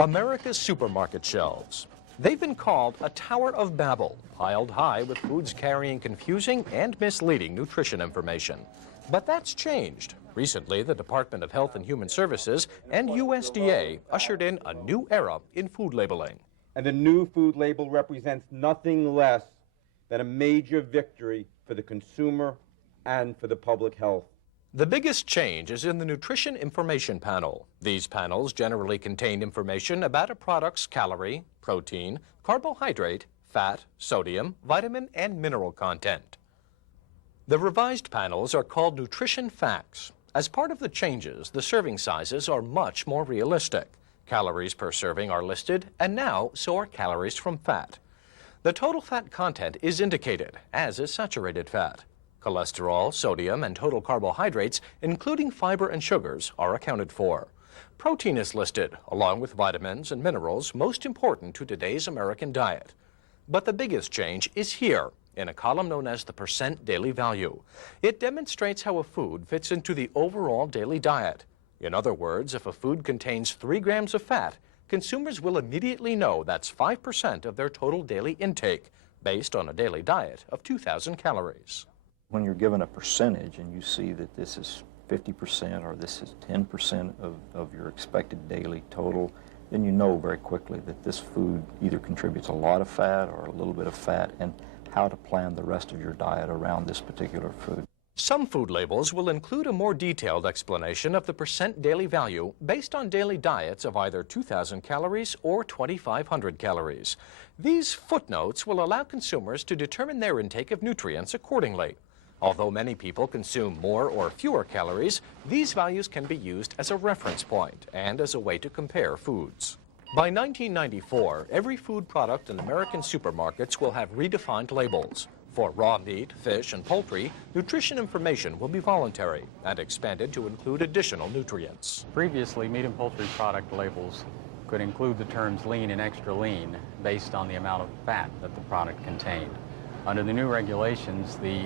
America's supermarket shelves. They've been called a Tower of Babel, piled high with foods carrying confusing and misleading nutrition information. But that's changed. Recently, the Department of Health and Human Services and USDA ushered in a new era in food labeling. And the new food label represents nothing less than a major victory for the consumer and for the public health. The biggest change is in the Nutrition Information Panel. These panels generally contain information about a product's calorie, protein, carbohydrate, fat, sodium, vitamin, and mineral content. The revised panels are called Nutrition Facts. As part of the changes, the serving sizes are much more realistic. Calories per serving are listed, and now so are calories from fat. The total fat content is indicated, as is saturated fat. Cholesterol, sodium, and total carbohydrates, including fiber and sugars, are accounted for. Protein is listed, along with vitamins and minerals most important to today's American diet. But the biggest change is here, in a column known as the percent daily value. It demonstrates how a food fits into the overall daily diet. In other words, if a food contains 3 grams of fat, consumers will immediately know that's 5% of their total daily intake, based on a daily diet of 2,000 calories. When you're given a percentage and you see that this is 50% or this is 10% of your expected daily total, then you know very quickly that this food either contributes a lot of fat or a little bit of fat, and how to plan the rest of your diet around this particular food. Some food labels will include a more detailed explanation of the percent daily value based on daily diets of either 2,000 calories or 2,500 calories. These footnotes will allow consumers to determine their intake of nutrients accordingly. Although many people consume more or fewer calories, these values can be used as a reference point and as a way to compare foods. By 1994, every food product in American supermarkets will have redefined labels. For raw meat, fish, and poultry, nutrition information will be voluntary and expanded to include additional nutrients. Previously, meat and poultry product labels could include the terms lean and extra lean based on the amount of fat that the product contained. Under the new regulations, the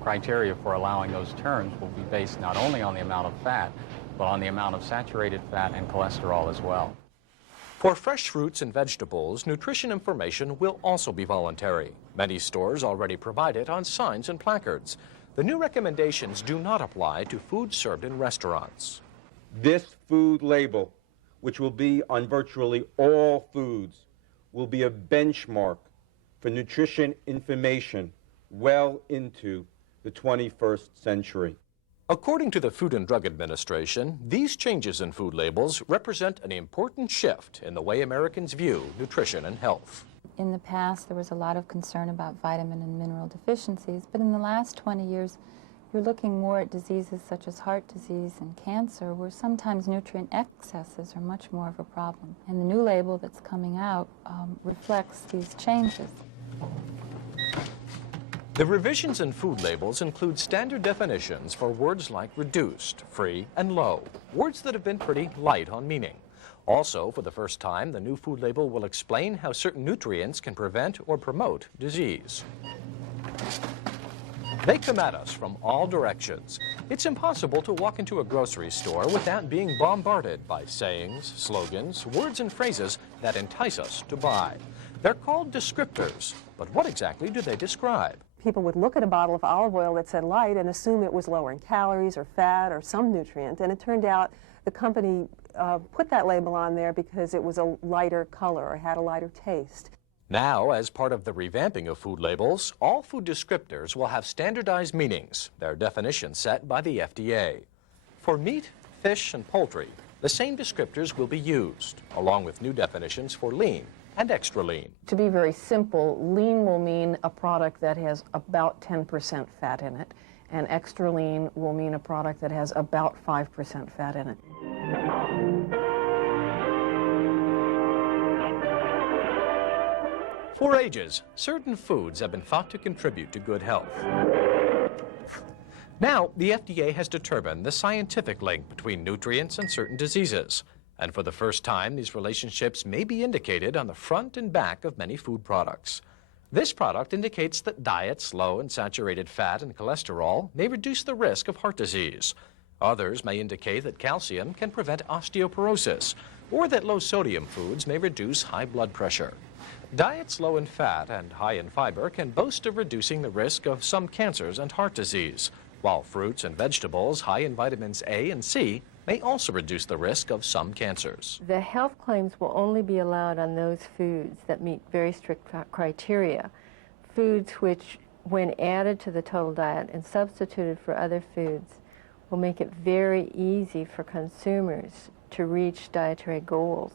criteria for allowing those terms will be based not only on the amount of fat, but on the amount of saturated fat and cholesterol as well. For fresh fruits and vegetables, nutrition information will also be voluntary. Many stores already provide it on signs and placards. The new recommendations do not apply to food served in restaurants. This food label, which will be on virtually all foods, will be a benchmark for nutrition information well into the 21st century. According to the Food and Drug Administration, these changes in food labels represent an important shift in the way Americans view nutrition and health. In the past, there was a lot of concern about vitamin and mineral deficiencies, but in the last 20 years, you're looking more at diseases such as heart disease and cancer, where sometimes nutrient excesses are much more of a problem. And the new label that's coming out reflects these changes. The revisions in food labels include standard definitions for words like reduced, free, and low, words that have been pretty light on meaning. Also, for the first time, the new food label will explain how certain nutrients can prevent or promote disease. They come at us from all directions. It's impossible to walk into a grocery store without being bombarded by sayings, slogans, words, and phrases that entice us to buy. They're called descriptors, but what exactly do they describe? People would look at a bottle of olive oil that said light and assume it was lower in calories or fat or some nutrient, and it turned out the company put that label on there because it was a lighter color or had a lighter taste. Now, as part of the revamping of food labels, all food descriptors will have standardized meanings, their definitions set by the FDA. For meat, fish, and poultry, the same descriptors will be used, along with new definitions for lean and extra lean. To be very simple, lean will mean a product that has about 10% fat in it, and extra lean will mean a product that has about 5% fat in it. For ages, certain foods have been thought to contribute to good health. Now, the FDA has determined the scientific link between nutrients and certain diseases. And for the first time, these relationships may be indicated on the front and back of many food products. This product indicates that diets low in saturated fat and cholesterol may reduce the risk of heart disease. Others may indicate that calcium can prevent osteoporosis. or that low-sodium foods may reduce high blood pressure. Diets low in fat and high in fiber can boast of reducing the risk of some cancers and heart disease, while fruits and vegetables high in vitamins A and C may also reduce the risk of some cancers. The health claims will only be allowed on those foods that meet very strict criteria. Foods which, when added to the total diet and substituted for other foods, will make it very easy for consumers to reach dietary goals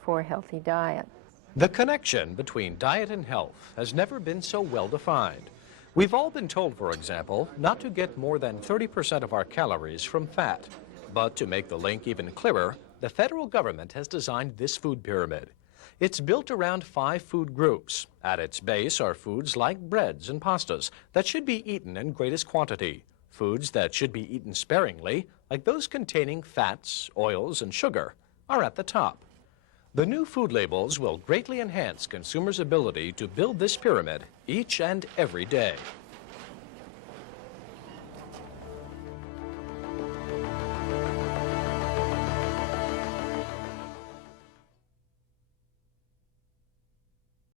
for a healthy diet. The connection between diet and health has never been so well defined. We've all been told, for example, not to get more than 30% of our calories from fat. But to make the link even clearer, the federal government has designed this food pyramid. It's built around 5 food groups. At its base are foods like breads and pastas that should be eaten in greatest quantity. Foods that should be eaten sparingly, like those containing fats, oils, and sugar, are at the top. The new food labels will greatly enhance consumers' ability to build this pyramid each and every day.